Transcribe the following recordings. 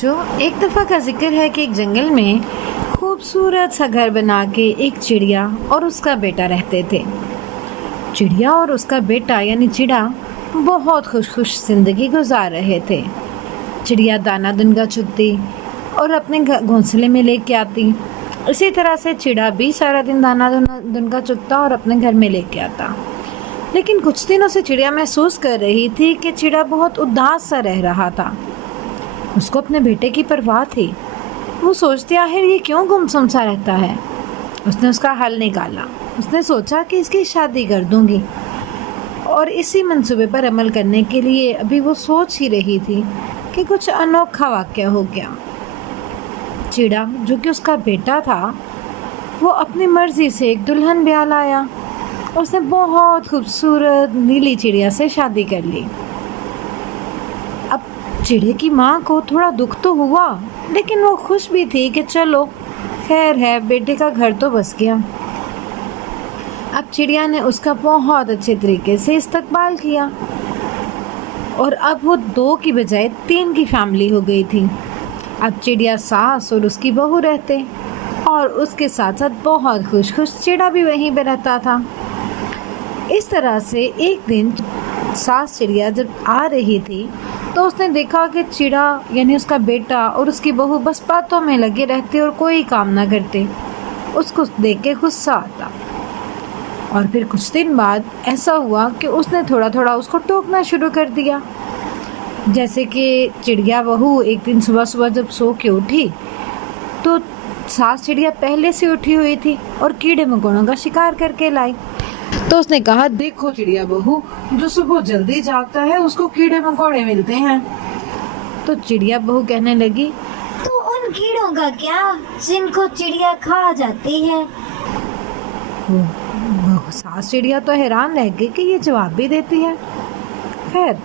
बच्चों, एक दफ़ा का जिक्र है कि एक जंगल में खूबसूरत सा घर बना के एक चिड़िया और उसका बेटा रहते थे। चिड़िया और उसका बेटा यानी चिड़ा बहुत खुश जिंदगी गुजार रहे थे। चिड़िया दाना दुनगा चुगती और अपने घोंसले में लेके आती। इसी तरह से चिड़ा भी सारा दिन दाना दुनगा चुगता और अपने घर में लेके आता। लेकिन कुछ दिनों से चिड़िया महसूस कर रही थी कि चिड़ा बहुत उदास सा रह रहा था। उसको अपने बेटे की परवाह थी। वो सोचती आखिर ये क्यों गुमसुम सा रहता है। उसने उसका हल निकाला। उसने सोचा कि इसकी शादी कर दूंगी और इसी मंसूबे पर अमल करने के लिए अभी वो सोच ही रही थी कि कुछ अनोखा वाक़या हो गया। चिड़ा जो कि उसका बेटा था वो अपनी मर्जी से एक दुल्हन ब्याह लाया। उसने बहुत खूबसूरत नीली चिड़िया से शादी कर ली। अब चिड़े की माँ को थोड़ा दुख तो हुआ, लेकिन वो खुश भी थी कि चलो खैर है, बेटे का घर तो बस गया। अब चिड़िया ने उसका बहुत अच्छे तरीके से इस्तकबाल किया और अब वो 2 की बजाय 3 की फैमिली हो गई थी। अब चिड़िया सास और उसकी बहू रहते और उसके साथ साथ बहुत खुश चिड़ा भी वहीं पे रहता था। इस तरह से एक दिन सास चिड़िया जब आ रही थी तो उसने देखा कि चिड़ा यानी उसका बेटा और उसकी बहू बस बातों में लगे रहते और कोई काम ना करते। उसको देख के गुस्सा आता और फिर कुछ दिन बाद ऐसा हुआ कि उसने थोड़ा थोड़ा उसको टोकना शुरू कर दिया। जैसे कि चिड़िया बहू एक दिन सुबह सुबह जब सो के उठी तो सास चिड़िया पहले से उठी हुई थी और कीड़े मकोड़ों का शिकार करके लाई। तो उसने कहा, देखो चिड़िया बहू, जो सुबह जल्दी जागता है उसको कीड़े मकोड़े मिलते हैं। तो चिड़िया बहू कहने लगी, तो उन कीड़ों का क्या जिनको चिड़िया खा जाती है। सास चिड़िया तो हैरान रह गई कि ये जवाब भी देती है। खैर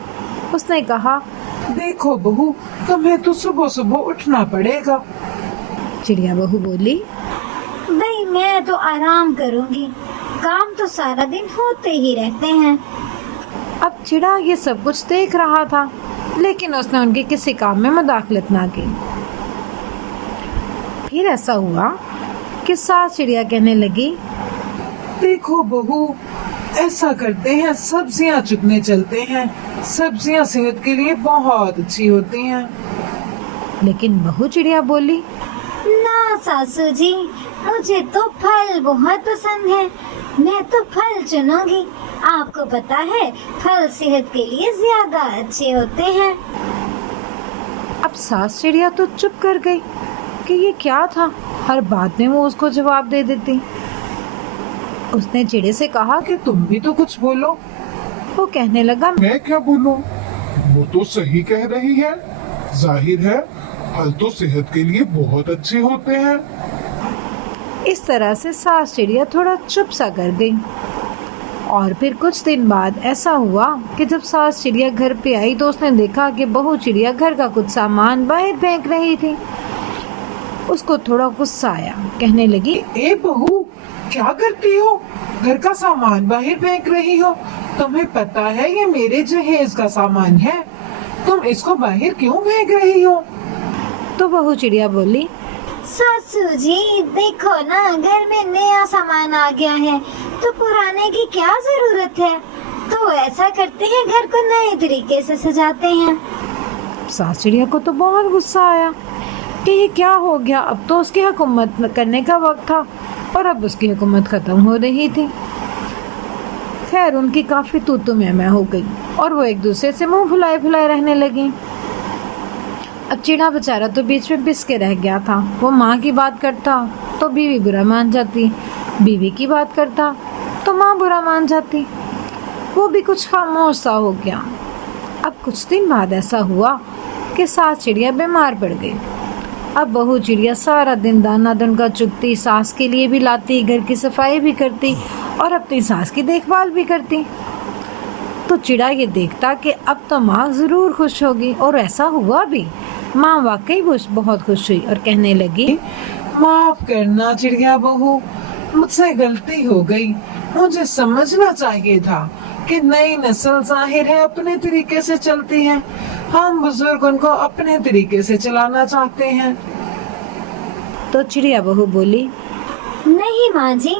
उसने कहा, देखो बहू, तुम्हें तो सुबह सुबह उठना पड़ेगा। चिड़िया बहू बोली, भाई मैं तो आराम करूंगी, काम तो सारा दिन होते ही रहते हैं। अब चिड़ा ये सब कुछ देख रहा था, लेकिन उसने उनके किसी काम में मुदाखलत ना की। फिर ऐसा हुआ कि सास चिड़िया कहने लगी, देखो बहू, ऐसा करते हैं, सब्जियां चुगने चलते हैं। सब्जियां सेहत के लिए बहुत अच्छी होती हैं। लेकिन बहू चिड़िया बोली, ना सासू जी, मुझे तो फल बहुत पसंद है, मैं तो फल चुनूंगी। आपको पता है फल सेहत के लिए ज्यादा अच्छे होते हैं। अब सास चिड़िया तो चुप कर गई कि ये क्या था, हर बात में वो उसको जवाब दे देती। उसने चिड़े से कहा कि तुम भी तो कुछ बोलो। वो कहने लगा, मैं क्या बोलूं? वो तो सही कह रही है। जाहिर है फल तो सेहत के लिए बहुत अच्छे होते हैं। इस तरह से सास चिड़िया थोड़ा चुप सा कर गई। और फिर कुछ दिन बाद ऐसा हुआ कि जब सास चिड़िया घर पे आई तो उसने देखा कि बहू चिड़िया घर का कुछ सामान बाहर फेंक रही थी। उसको थोड़ा गुस्सा आया। कहने लगी, ए बहू, क्या करती हो? घर का सामान बाहर फेंक रही हो? तुम्हें पता है ये मेरे जहेज का सामान है, तुम इसको बाहर क्यों फेंक रही हो? तो बहू चिड़िया बोली, सासू जी देखो ना, घर में नया सामान आ गया है तो पुराने की क्या जरूरत है। तो ऐसा करते हैं, घर को नए तरीके से सजाते हैं। सास चिड़िया को तो बहुत गुस्सा आया कि ये क्या हो गया। अब तो उसकी हुकूमत करने का वक्त था और अब उसकी हुकूमत खत्म हो रही थी। खैर उनकी काफी तू मैं हो गई और वो एक दूसरे से मुंह फुलाए फुलाए रहने लगी। अब चिड़ा बेचारा तो बीच में पिस के रह गया था। वो माँ की बात करता तो बीवी बुरा मान जाती, बीवी की बात करता तो माँ बुरा मान जाती। वो भी कुछ खामोश सा हो गया। अब कुछ दिन बाद ऐसा हुआ कि सास चिड़िया बीमार पड़ गई। अब बहू चिड़िया सारा दिन दाना दुनगा चुगती, सास के लिए भी लाती, घर की सफाई भी करती और अपनी सास की देखभाल भी करती। तो चिड़ा ये देखता कि अब तो माँ जरूर खुश होगी और ऐसा हुआ भी। माँ वाकई बहुत खुश हुई और कहने लगी, माफ करना चिड़िया बहू, मुझसे गलती हो गई। मुझे समझना चाहिए था कि नई नस्ल जाहिर है अपने तरीके से चलती है, हम बुजुर्ग उनको अपने तरीके से चलाना चाहते हैं। तो चिड़िया बहू बोली, नहीं माँ जी,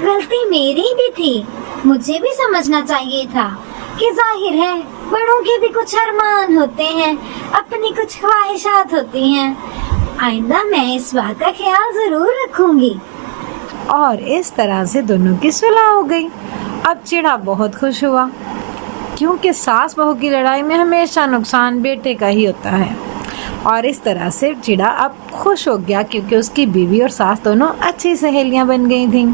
गलती मेरी भी थी। मुझे भी समझना चाहिए था कि जाहिर है बड़ों के भी कुछ अरमान होते हैं, अपनी कुछ ख्वाहिशात होती हैं। आइंदा मैं इस बात का ख्याल जरूर रखूंगी। और इस तरह से दोनों की सुलह हो गई। अब चिड़ा बहुत खुश हुआ, क्योंकि सास बहू की लड़ाई में हमेशा नुकसान बेटे का ही होता है। और इस तरह से चिड़ा अब खुश हो गया, क्योंकि उसकी बीवी और सास दोनों अच्छी सहेलियां बन गई थीं।